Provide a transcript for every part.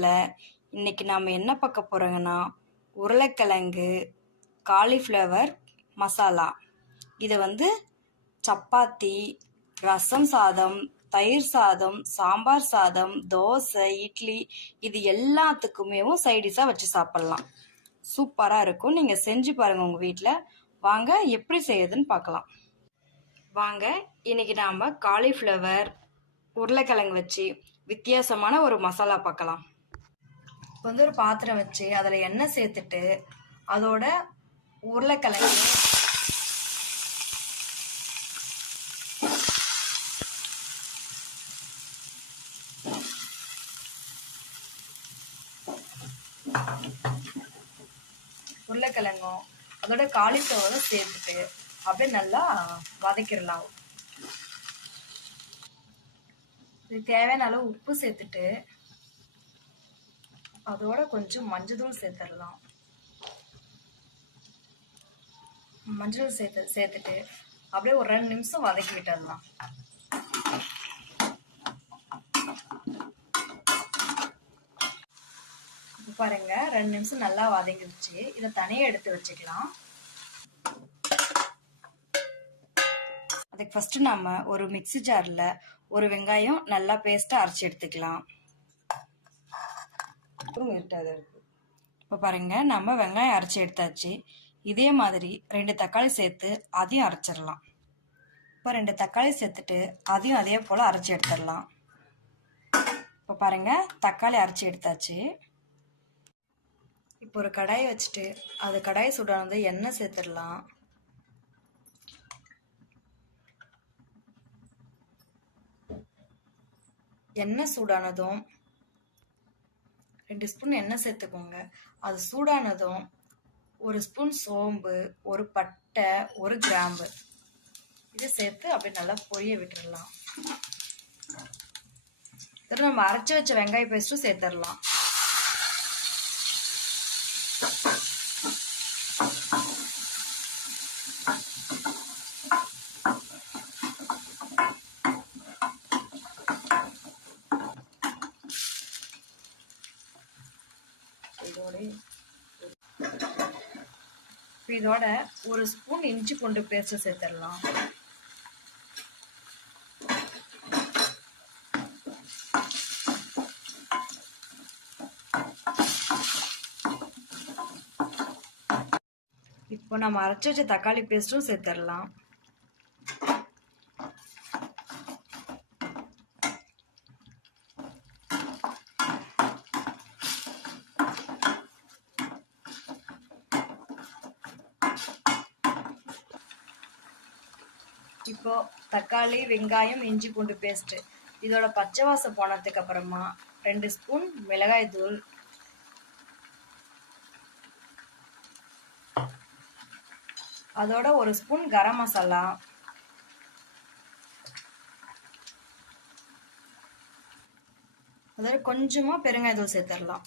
சேனல்ல இன்னைக்கு நாம என்ன பார்க்க போறோங்கன்னா உருளைக்கிழங்கு காலிஃப்ளவர் மசாலா. இதை சப்பாத்தி, ரசம் சாதம், தயிர் சாதம், சாம்பார் சாதம், தோசை, இட்லி இது எல்லாத்துக்குமே சைடிஷா வச்சு சாப்பிடலாம். சூப்பரா இருக்கும். நீங்க செஞ்சு பாருங்க உங்க வீட்டில். வாங்க எப்படி செய்யுதுன்னு பார்க்கலாம். வாங்க இன்னைக்கு நாம காலிஃப்ளவர் உருளைக்கிழங்கு வச்சு வித்தியாசமான ஒரு மசாலா பார்க்கலாம். ஒரு பாத்திரம் வச்சு அதில் எண்ணெய் சேர்த்துட்டு அதோட உருளைக்கிழங்கு உருளைக்கிழங்கும் அதோட காலிஃப்ளவரும் சேர்த்துட்டு அப்படியே நல்லா வதக்கிடலாம். இது தேவையான அளவு உப்பு சேர்த்துட்டு அதோட கொஞ்சம் மஞ்சள் சேர்த்துடலாம். மஞ்சள் சேர்த்துட்டு அப்படியே ஒரு 2 நிமிஷம் வதக்கி விட்டுடலாம். பாருங்க 2 நிமிஷம் நல்லா வதங்கிடுச்சு. இதை தனியா எடுத்து வச்சுக்கலாம். அதுக்கு ஃபர்ஸ்ட் நாம ஒரு மிக்ஸி ஜார்ல ஒரு வெங்காயம் நல்லா பேஸ்டா அரைச்சி எடுத்துக்கலாம். இப்போ பாருங்க நம்ம வெங்காயம் அரைச்சி எடுத்தாச்சு. இதே மாதிரி 2 தக்காளி சேர்த்து அதையும் அரைச்சிடலாம். இப்போ 2 தக்காளி சேர்த்துட்டு அதையும் அதே போல அரைச்சி எடுத்துடலாம். இப்போ பாருங்க தக்காளி அரைச்சி எடுத்தாச்சு. இப்போ ஒரு கடாயை வச்சுட்டு அது கடாயை சூடானது எண்ணெய் சேர்த்துடலாம். எண்ணெய் சூடானதும் 2 ஸ்பூன் எண்ணெய் சேர்த்துக்கோங்க. அது சூடானதும் 1 ஸ்பூன் சோம்பு, 1 பட்டை, 1 கிராம்பு இதை சேர்த்து அப்படியே நல்லா பொரிய விட்டுடலாம். இதில் நம்ம அரைச்சி வச்ச வெங்காய பேஸ்ட்டும் சேர்த்துடலாம். இதோட 1 ஸ்பூன் இஞ்சி பூண்டு பேஸ்ட் சேர்த்துடலாம். இப்போ நம்ம அரைச்சி வச்ச தக்காளி பேஸ்ட்டும் சேர்த்துடலாம். இப்போ தக்காளி, வெங்காயம், இஞ்சி பூண்டு பேஸ்ட் இதோட பச்சை வாசம் போனதுக்கு அப்புறமா 2 ஸ்பூன் மிளகாய் தூள், அதோட 1 ஸ்பூன் கரம் மசாலா, அதோட கொஞ்சமா பெருங்காய தூள் சேர்த்துடலாம்.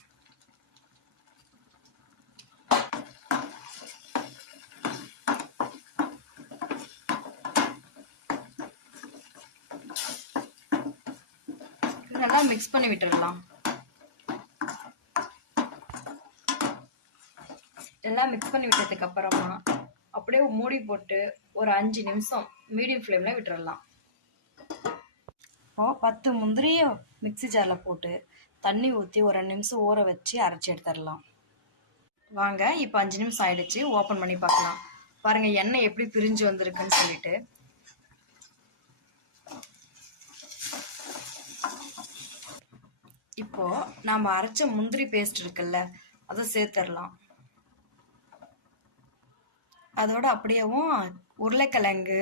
நல்லா மிக்ஸ் பண்ணி விட்டுடலாம். எல்லாம் மிக்ஸ் பண்ணி விட்டதுக்கு அப்புறமா அப்படியே மூடி போட்டு ஒரு 5 நிமிஷம் மீடியம் ஃப்ளேம்ல விட்டுடலாம். இப்போ 10 முந்திரிய மிக்ஸி ஜார்ல போட்டு தண்ணி ஊற்றி ஒரு 2 நிமிஷம் ஊற வச்சு அரைச்சி எடுத்துடலாம். வாங்க இப்போ 5 நிமிஷம் ஆயிடுச்சு. ஓப்பன் பண்ணி பார்க்கலாம். பாருங்க எண்ணெய் எப்படி பிரிஞ்சு வந்திருக்குன்னு சொல்லிட்டு. இப்போ நாம அரைச்ச முந்திரி பேஸ்ட் இருக்குல்ல அதை சேர்த்துடலாம். அதோட அப்படியேவும் உருளைக்கிழங்கு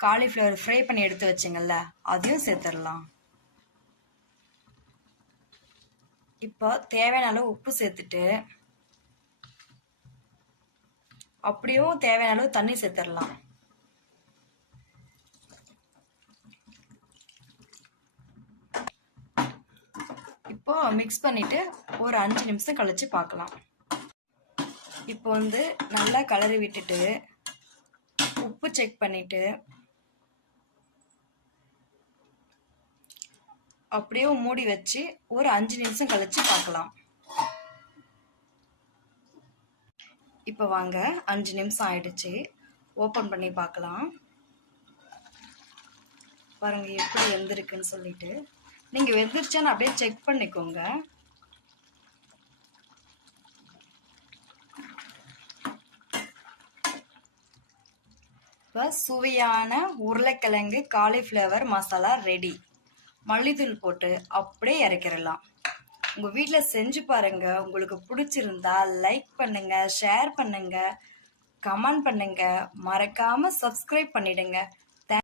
காலிஃப்ளவர் ஃப்ரை பண்ணி எடுத்து வச்சிங்கல்ல அதையும் சேர்த்துடலாம். இப்போ தேவையான அளவு உப்பு சேர்த்துட்டு அப்படியும் தேவையான அளவு தண்ணி சேர்த்துடலாம். இப்போ மிக்ஸ் பண்ணிட்டு ஒரு 5 நிமிஷம் கழிச்சு பார்க்கலாம். இப்போ நல்லா கலரி விட்டுட்டு உப்பு செக் பண்ணிட்டு அப்படியே மூடி வச்சு ஒரு 5 நிமிஷம் கழிச்சு பார்க்கலாம். இப்போ வாங்க 5 நிமிஷம் ஆயிடுச்சு. ஓப்பன் பண்ணி பார்க்கலாம். பாருங்க எப்படி வெந்திருக்குன்னு சொல்லிட்டு. நீங்க வெந்துருச்சான்னு அப்படியே செக் பண்ணிக்கோங்க. இப்போ சுவையான உருளைக்கிழங்கு காலிஃப்ளவர் மசாலா ரெடி. மல்லித்தூள் போட்டு அப்படியே இறக்கிடலாம். உங்கள் வீட்டில் செஞ்சு பாருங்க. உங்களுக்கு பிடிச்சிருந்தா லைக் பண்ணுங்க, ஷேர் பண்ணுங்க, கமெண்ட் பண்ணுங்க, மறக்காம சப்ஸ்கிரைப் பண்ணிடுங்க.